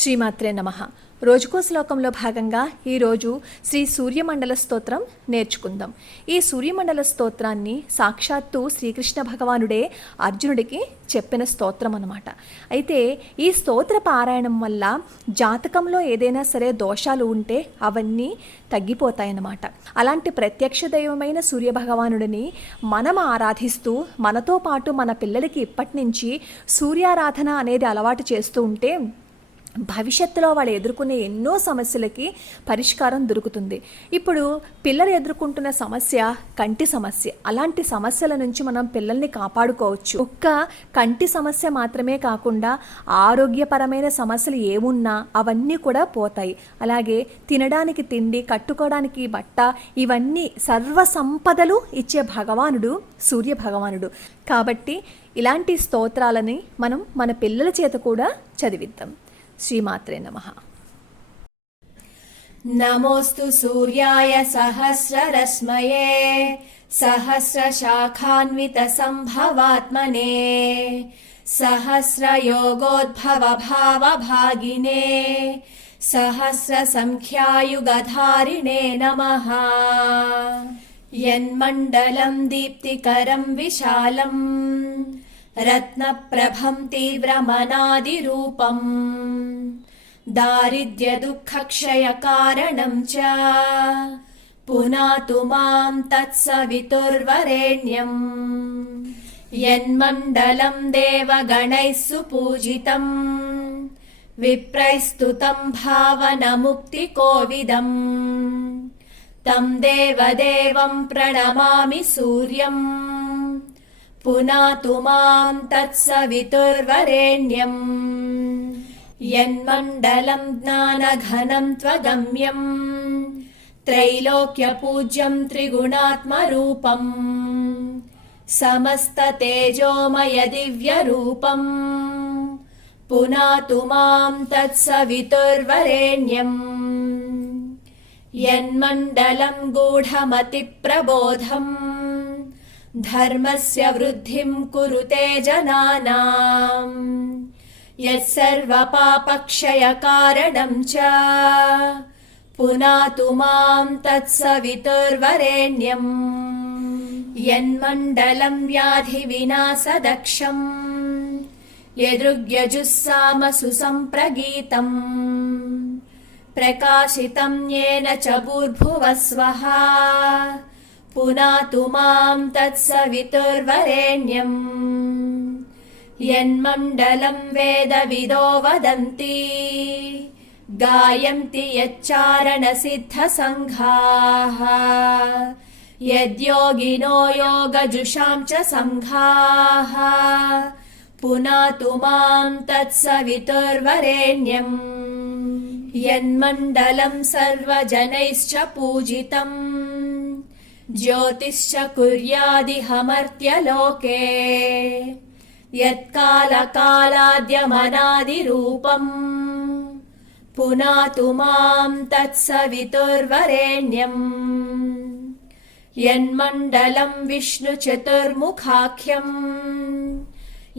శ్రీమాత్రే నమః. రోజుకో శ్లోకంలో భాగంగా ఈరోజు శ్రీ సూర్యమండల స్తోత్రం నేర్చుకుందాం. ఈ సూర్యమండల స్తోత్రాన్ని సాక్షాత్తు శ్రీకృష్ణ భగవానుడే అర్జునుడికి చెప్పిన స్తోత్రం అన్నమాట. అయితే ఈ స్తోత్ర పారాయణం వల్ల జాతకంలో ఏదైనా సరే దోషాలు ఉంటే అవన్నీ తగ్గిపోతాయన్నమాట. అలాంటి ప్రత్యక్ష దైవమైన సూర్యభగవానుడిని మనం ఆరాధిస్తూ మనతో పాటు మన పిల్లలకి ఇప్పటి నుంచి సూర్యారాధన అనేది అలవాటు చేస్తూ ఉంటే భవిష్యత్తులో వాళ్ళు ఎదుర్కొనే ఎన్నో సమస్యలకి పరిష్కారం దొరుకుతుంది. ఇప్పుడు పిల్లలు ఎదుర్కొంటున్న సమస్య కంటి సమస్య. అలాంటి సమస్యల నుంచి మనం పిల్లల్ని కాపాడుకోవచ్చు. ఒక్క కంటి సమస్య మాత్రమే కాకుండా ఆరోగ్యపరమైన సమస్యలు ఏమున్నా అవన్నీ కూడా పోతాయి. అలాగే తినడానికి తిండి, కట్టుకోవడానికి బట్ట, ఇవన్నీ సర్వ సంపదలు ఇచ్చే భగవానుడు సూర్య భగవానుడు. కాబట్టి ఇలాంటి స్తోత్రాలని మనం మన పిల్లల చేత కూడా చదివిద్దాం. శ్రీమాత్రే నమః. నమోస్తు సూర్యాయ సహస్రరశ్మయే సహస్రశాఖాన్విత సంభవాత్మనే సహస్రయోగోద్భవ భావభాగినే సహస్ర సంఖ్యాయుగధారిణే నమః. యన్మండలం దీప్తికరం విశాలం రత్నప్రభం తీవ్రమనాదిరూపం దారిద్ర్యదుఃఖక్షయకారణం చ పునాతు మాం తత్సవితుర్వరేణ్యం. యన్మండలం దేవగణైః సుపూజితం విప్రైస్తుతం భావనముక్తికోవిదం తం దేవదేవం ప్రణమామి సూర్యం పునాతు మాం తత్సవితుర్వరేణ్యం. యన్మండలం జ్ఞానఘనం త్వగమ్యం త్రైలోక్యపూజ్యం త్రిగుణాత్మరూపం సమస్తతేజోమయ దివ్యరూపం పునాతు మాం తత్సవితుర్వరేణ్యం. యన్మండలం గూఢమతిప్రబోధం ధర్మస్య వృద్ధిం కురుతే జనానాం యత్సర్వపాపక్షయకారణం చ పునాతు మాం తత్సవితుర్వరేణ్యం. యన్మండలం వ్యాధివినాశదక్షం యదృగ్యజుస్సామ సుసంప్రగీతం ప్రకాశితం యేన చ భూర్భువస్వః పునాతు మాం తత్సవితుర్వరేణ్యం. యన్మండలం వేదవిదో వదంతి గాయంతి యచ్చారణసిద్ధసంఘాః యద్యోగినో యోగజుషాం చ సంఘాః పునాతు మాం తత్సవితుర్వరేణ్యం. యన్మండలం సర్వజనైశ్చ పూజితం జ్యోతిశ్చ కుర్యాదిహమర్త్యలోకే యత్కాలకాలాద్యమనాదిరూపం పునాతు మాం తత్సవితుర్వరేణ్యం. యన్మండలం విష్ణుచతుర్ముఖాఖ్యం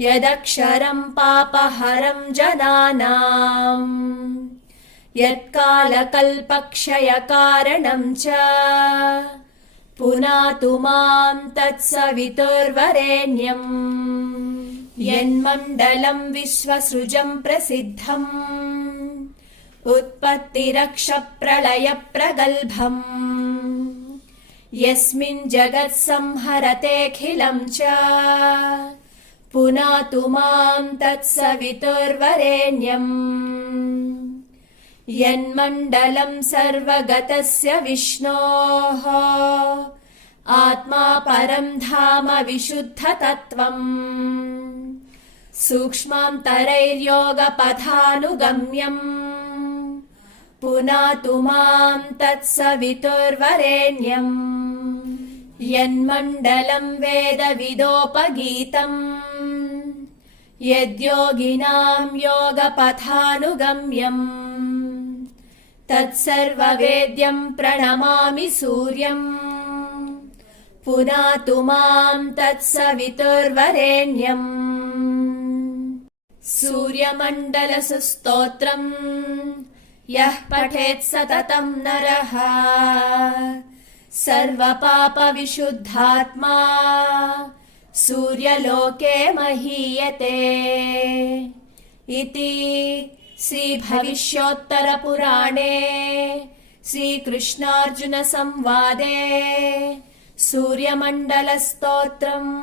యదక్షరం పాపహరం జనానాం యత్కాలకల్పక్షయకారణం చ పునాతు మాం తత్సవితుర్వరేణ్యం. యన్మండలం విశ్వసృజం ప్రసిద్ధం ఉత్పత్తిరక్షప్రళయప్రగల్భం యస్మిన్ జగత్సంహరతేऽఖిలం చ పునాతు మాం తత్సవితుర్వరేణ్యం. యన్మండలం సర్వగతస్య విష్ణోః ఆత్మా పరం ధామ విశుద్ధతత్వం సూక్ష్మాంతరైర్యోగపథానుగమ్యం పునాతు మాం తత్సవితుర్వరేణ్యం. యన్మండలం వేదవిదోపగీతం యద్యోగినాం యోగపథానుగమ్యం తత్సర్వవేద్యం ప్రణమామి సూర్యం పునాతు మాం తత్సవితుర్వరేణ్యం. सूर्यमण्डलसुस्तोत्रम् यः पठेत् सततं नरः सर्वपापविशुद्धात्मा सूर्यलोके महीयते इति श्रीभविष्योत्तरपुराणे श्रीकृष्णार्जुनसंवादे सूर्यमण्डलस्तोत्रम्